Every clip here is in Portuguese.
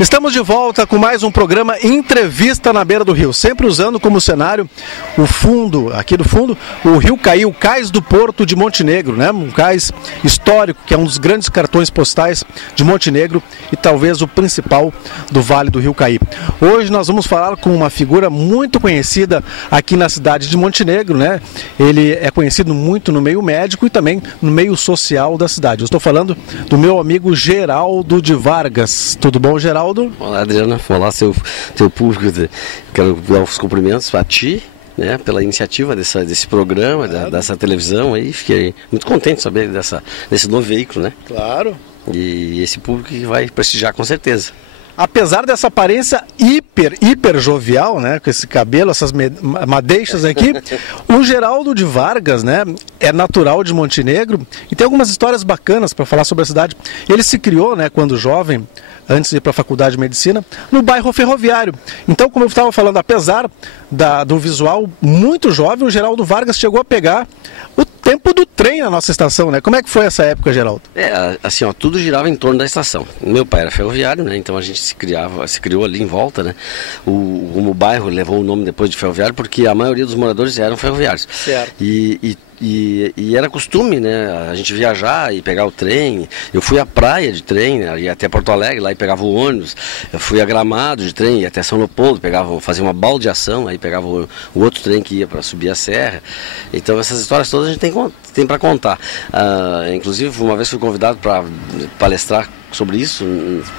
Estamos de volta com mais um programa Entrevista na Beira do Rio, sempre usando como cenário o fundo, aqui do fundo, o Rio Caí, o cais do Porto de Montenegro, né? Um cais histórico, que é um dos grandes cartões postais de Montenegro e talvez o principal do Vale do Rio Caí. Hoje nós vamos falar com uma figura muito conhecida aqui na cidade de Montenegro, né? Ele é conhecido muito no meio médico e também no meio social da cidade. Eu estou falando do meu amigo Geraldo de Vargas. Tudo bom, Geraldo? Olá, Adriana. Olá, seu público. Quero dar os cumprimentos a ti, né, pela iniciativa desse programa, dessa televisão aí. Fiquei muito contente de saber desse novo veículo, né? Claro. E esse público que vai prestigiar com certeza. Apesar dessa aparência hiper jovial, né, com esse cabelo, essas madeixas aqui, o Geraldo de Vargas, né, é natural de Montenegro e tem algumas histórias bacanas para falar sobre a cidade. Ele se criou, né, quando jovem, antes de ir para a faculdade de medicina, no bairro Ferroviário. Então, como eu estava falando, apesar do visual muito jovem, o Geraldo Vargas chegou a pegar o tempo do trem na nossa estação, né? Como é que foi essa época, Geraldo? Assim, tudo girava em torno da estação. Meu pai era ferroviário, né? Então a gente se criou ali em volta, né? O bairro levou o nome depois de Ferroviário porque a maioria dos moradores eram ferroviários. Certo. E era costume, né, a gente viajar e pegar o trem. Eu fui à praia de trem, né, ia até Porto Alegre, lá e pegava o ônibus. Eu fui a Gramado de trem, ia até São Leopoldo, fazia uma baldeação, aí pegava o outro trem que ia para subir a serra. Então essas histórias todas a gente tem para contar. Inclusive, uma vez fui convidado para palestrar sobre isso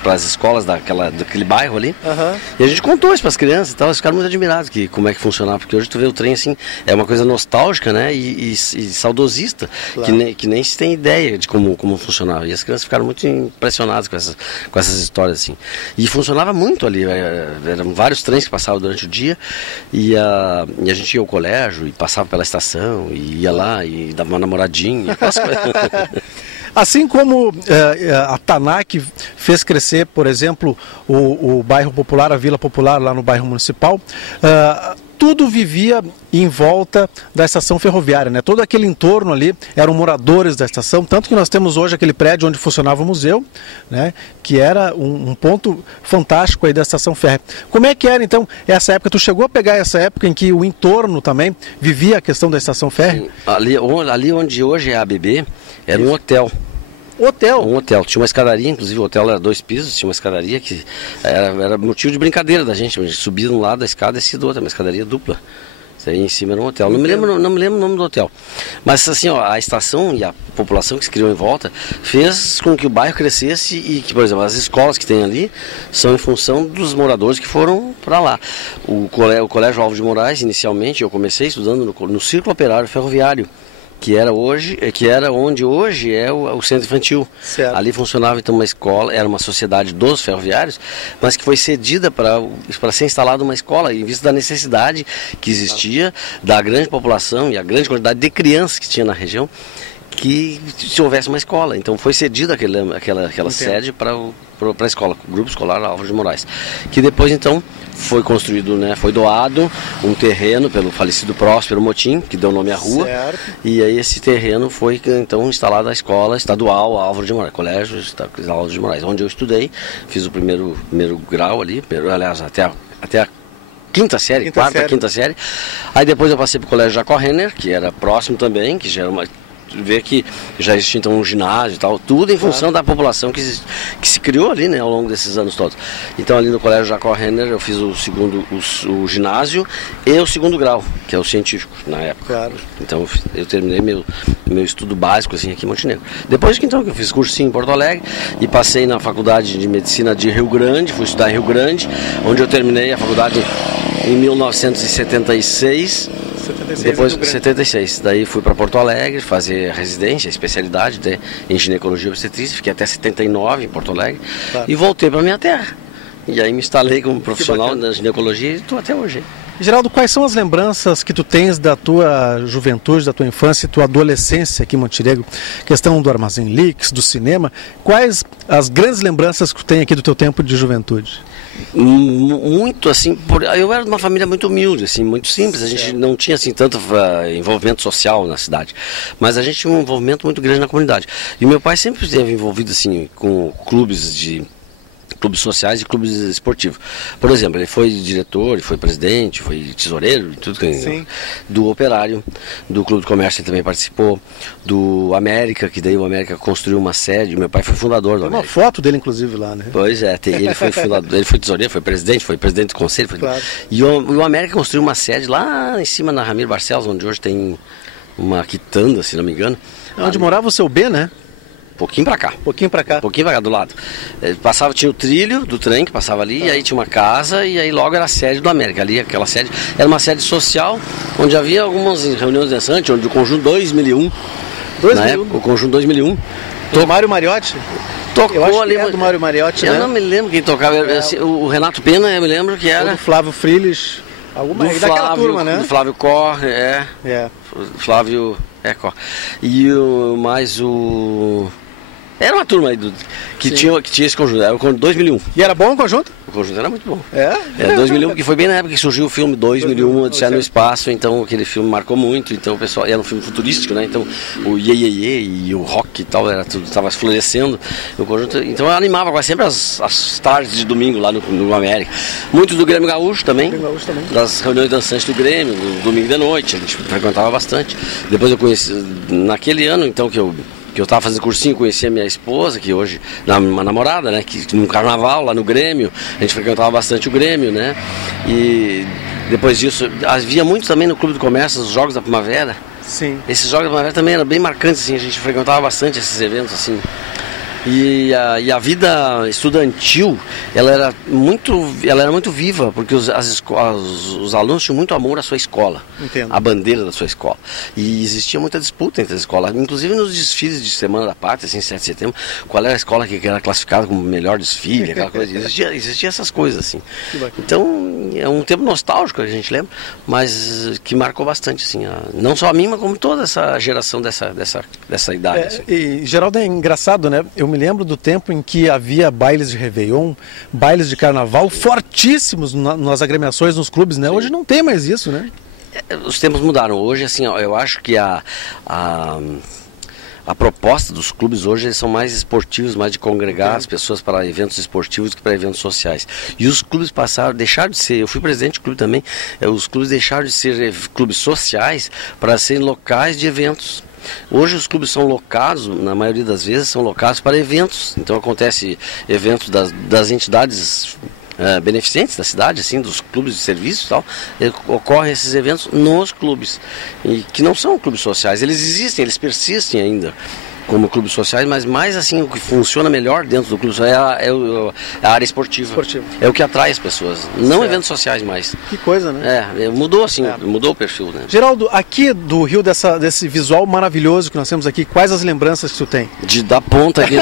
para as escolas daquele bairro ali. Uhum. E a gente contou isso para as crianças e tal, eles ficaram muito admirados como é que funcionava, porque hoje tu vê o trem assim, é uma coisa nostálgica, né, e saudosista, claro. que nem se tem ideia de como funcionava. E as crianças ficaram muito impressionadas com essas histórias assim. E funcionava muito ali, eram vários trens que passavam durante o dia e a gente ia ao colégio e passava pela estação e ia lá e dava uma namoradinha. Assim como a TANAC fez crescer, por exemplo, o bairro popular, a Vila Popular lá no bairro municipal, tudo vivia em volta da estação ferroviária, né? Todo aquele entorno ali eram moradores da estação, tanto que nós temos hoje aquele prédio onde funcionava o museu, né? Que era um ponto fantástico aí da estação férrea. Como é que era então essa época? Tu chegou a pegar essa época em que o entorno também vivia a questão da estação férrea? Sim. Ali onde hoje é a ABB, era um hotel. Um hotel. Tinha uma escadaria, inclusive o hotel era 2 pisos, tinha uma escadaria que era motivo de brincadeira da gente. A gente subia de um lado da escada e descia do outro, uma escadaria dupla. Isso aí em cima era um hotel. Não me lembro o nome do hotel. Mas assim, a estação e a população que se criou em volta fez com que o bairro crescesse e que, por exemplo, as escolas que tem ali são em função dos moradores que foram para lá. O Colégio Álvaro de Moraes, inicialmente, eu comecei estudando no Círculo Operário Ferroviário, que era onde hoje é o centro infantil. Certo. Ali funcionava então uma escola, era uma sociedade dos ferroviários, mas que foi cedida para ser instalada uma escola, em vista da necessidade que existia, da grande população e a grande quantidade de crianças que tinha na região, que se houvesse uma escola. Então foi cedida aquela sede para a escola, o Grupo Escolar Álvaro de Moraes, que depois então foi construído, né, foi doado um terreno pelo falecido Próspero Motim, que deu nome à rua. Certo. E aí esse terreno foi então instalada a escola estadual Álvaro de Moraes, Colégio Álvaro de Moraes, onde eu estudei, fiz o primeiro grau ali, aliás, até a quinta série. Quinta série. Aí depois eu passei para o Colégio Jacó Renner, que era próximo também, que já era uma... ver que já existia então um ginásio e tal, tudo em função da população que se criou ali, né, ao longo desses anos todos. Então ali no Colégio Jacó Renner eu fiz o ginásio e o segundo grau, que é o científico na época. Claro. Então eu terminei meu estudo básico assim aqui em Montenegro. Depois que eu fiz cursinho em Porto Alegre e passei na Faculdade de Medicina de Rio Grande, fui estudar em Rio Grande, onde eu terminei a faculdade em 1976. Depois, 76, daí fui para Porto Alegre fazer residência, especialidade em ginecologia e obstetrícia, fiquei até 79 em Porto Alegre, e voltei para minha terra. E aí me instalei como profissional da ginecologia e estou até hoje. Geraldo, quais são as lembranças que tu tens da tua juventude, da tua infância e tua adolescência aqui em Montenegro? Questão do Armazém Lix, do cinema. Quais as grandes lembranças que tu tem aqui do teu tempo de juventude? Muito assim, eu era de uma família muito humilde, assim, muito simples. A gente não tinha assim tanto envolvimento social na cidade, mas a gente tinha um envolvimento muito grande na comunidade. E meu pai sempre esteve envolvido assim com clubes sociais e clubes esportivos. Por exemplo, ele foi diretor, ele foi presidente, foi tesoureiro, tudo do Operário, do Clube do Comércio ele também participou, do América, que daí o América construiu uma sede, meu pai foi fundador do América. Tem uma foto dele inclusive lá, né? Pois é, ele foi fundador, ele foi tesoureiro, foi presidente do conselho. Claro. E o América construiu uma sede lá em cima na Ramiro Barcelos, onde hoje tem uma quitanda, se não me engano. Onde morava o seu B, né? Pouquinho pra cá. Pouquinho pra cá, do lado. Tinha o trilho do trem que passava ali, e aí tinha uma casa, e aí logo era a sede do América. Ali, aquela sede, era uma sede social, onde havia algumas reuniões dançantes, onde o Conjunto 2001, na época, o Conjunto 2001. Do Mário Mariotti? Tocou eu acho ali. Que é do Mário Mariotti, eu não me lembro quem tocava. O Renato Pena, eu me lembro que era. O Flávio Frilis. Daquela turma, né? Do Flávio Cor, Flávio Cor. E o. Era uma turma aí que tinha esse conjunto, era o conjunto 2001. E era bom o conjunto? O conjunto era muito bom. É? 2001, porque foi bem na época que surgiu o filme 2001, Odisseia no Espaço, então aquele filme marcou muito, então o pessoal, era um filme futurístico, né, então o iê e o rock e tal, era tudo, estava florescendo, o conjunto, então eu animava quase sempre as tardes de domingo lá no América. Muito do Grêmio Gaúcho também, das reuniões dançantes do Grêmio, do domingo de noite, a gente frequentava bastante. Depois eu conheci, naquele ano então que eu estava fazendo cursinho, conheci a minha esposa, que hoje, uma namorada, né, que num carnaval lá no Grêmio, a gente frequentava bastante o Grêmio, né, e depois disso, havia muito também no Clube do Comércio, os Jogos da Primavera. Sim. Esses Jogos da Primavera também eram bem marcantes, assim, a gente frequentava bastante esses eventos, assim. E a vida estudantil, ela era muito viva, porque os alunos tinham muito amor à sua escola. Entendo. A bandeira da sua escola. E existia muita disputa entre as escolas, inclusive nos desfiles de Semana da Pátria, assim, 7 de setembro, qual era a escola que era classificada como melhor desfile, aquela coisa. Existia essas coisas, assim. Então, é um tempo nostálgico, a gente lembra, mas que marcou bastante, assim, não só a mim, mas como toda essa geração dessa idade. Assim. E, Geraldo, é engraçado, né? Eu me lembro do tempo em que havia bailes de Réveillon, bailes de Carnaval fortíssimos nas agremiações, nos clubes, né? Hoje não tem mais isso, né? Os tempos mudaram. Hoje, assim, eu acho que a proposta dos clubes hoje, eles são mais esportivos, mais de congregar as pessoas para eventos esportivos do que para eventos sociais. E os clubes deixaram de ser, eu fui presidente do clube também, os clubes deixaram de ser clubes sociais para serem locais de eventos. Hoje os clubes são locados, na maioria das vezes, são locados para eventos. Então acontece eventos das entidades beneficentes da cidade, assim, dos clubes de serviço e tal, ocorrem esses eventos nos clubes, e que não são clubes sociais, eles existem, eles persistem ainda como clubes sociais, mas mais assim, o que funciona melhor dentro do clube é a área esportiva. É o que atrai as pessoas, não eventos sociais mais. Que coisa, né? Mudou assim, mudou o perfil, né? Geraldo, aqui do Rio, desse visual maravilhoso que nós temos aqui, quais as lembranças que tu tem? Da ponta aqui.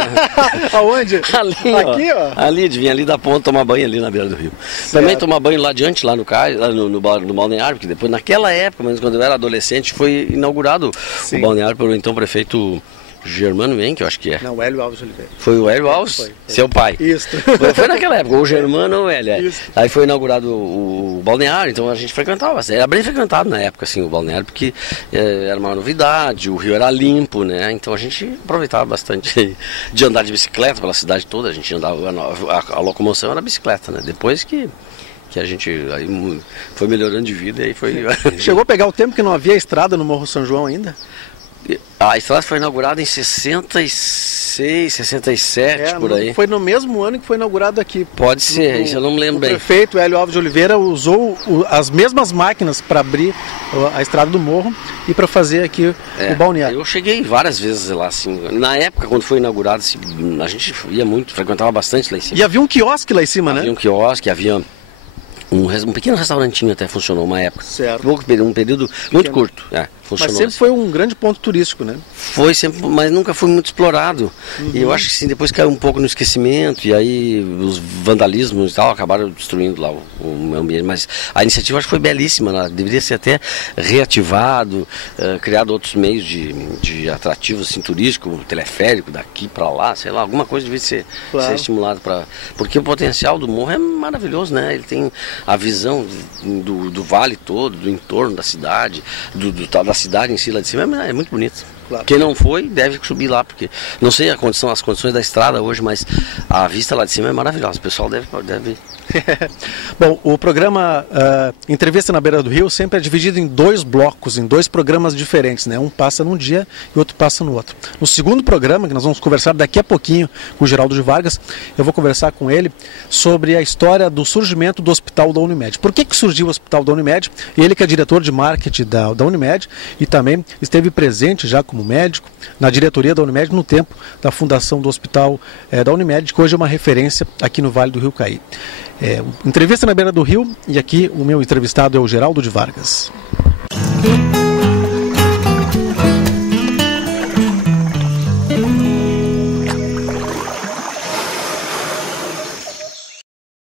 Aonde? Ali, aqui, ó. Ali, de vir ali da ponta tomar banho ali na beira do rio. Certo. Também tomar banho lá adiante, lá no cais, lá no balneário, porque depois, naquela época, mas quando eu era adolescente, foi inaugurado o balneário pelo então prefeito Germano Menck, eu acho que é. Não, o Hélio Alves Oliveira. Foi o Hélio Alves? Foi. Seu pai. Isso. Foi naquela época, o Germano ou o Hélio. Isso. Aí foi inaugurado o balneário, então a gente frequentava. Era bem frequentado na época, assim, o balneário, porque era uma novidade, o rio era limpo, né? Então a gente aproveitava bastante de andar de bicicleta pela cidade toda. A gente andava, a locomoção era bicicleta, né? Depois que a gente aí foi melhorando de vida e aí foi... Chegou a pegar o tempo que não havia estrada no Morro São João ainda? A estrada foi inaugurada em 66, 67, por aí. Foi no mesmo ano que foi inaugurado aqui. Pode ser, isso eu não me lembro bem. O prefeito Hélio Alves de Oliveira usou as mesmas máquinas para abrir a estrada do morro e para fazer aqui o balneário. Eu cheguei várias vezes lá, assim. Na época, quando foi inaugurado, assim, a gente ia muito, frequentava bastante lá em cima. E havia um quiosque lá em cima, né? Havia um quiosque, havia... Um pequeno restaurantinho até funcionou uma época. Certo. Um período muito curto. funcionou. Mas sempre foi um grande ponto turístico, né? Foi sempre, mas nunca foi muito explorado. E eu acho que sim, depois caiu um pouco no esquecimento, e aí os vandalismos e tal acabaram destruindo lá o meio ambiente. Mas a iniciativa acho que foi belíssima, né? Deveria ser até reativado, criado outros meios de atrativos assim, turísticos, teleférico daqui para lá, sei lá, alguma coisa devia ser estimulado porque o potencial do morro é maravilhoso, né? Ele tem a visão do vale todo, do entorno da cidade, da cidade em si lá de cima, é muito bonito. Claro. Quem não foi deve subir lá, porque não sei as condições da estrada hoje, mas a vista lá de cima é maravilhosa. O pessoal deve... Bom, o programa Entrevista na Beira do Rio sempre é dividido em 2 blocos, em 2 programas diferentes, né? Um passa num dia e outro passa no outro. No segundo programa, que nós vamos conversar daqui a pouquinho com o Geraldo de Vargas, eu vou conversar com ele sobre a história do surgimento do Hospital da Unimed. Por que surgiu o Hospital da Unimed? Ele que é diretor de marketing da Unimed e também esteve presente já como médico na diretoria da Unimed no tempo da fundação do Hospital da Unimed, que hoje é uma referência aqui no Vale do Rio Caí. Entrevista na Beira do Rio, e aqui o meu entrevistado é o Geraldo de Vargas.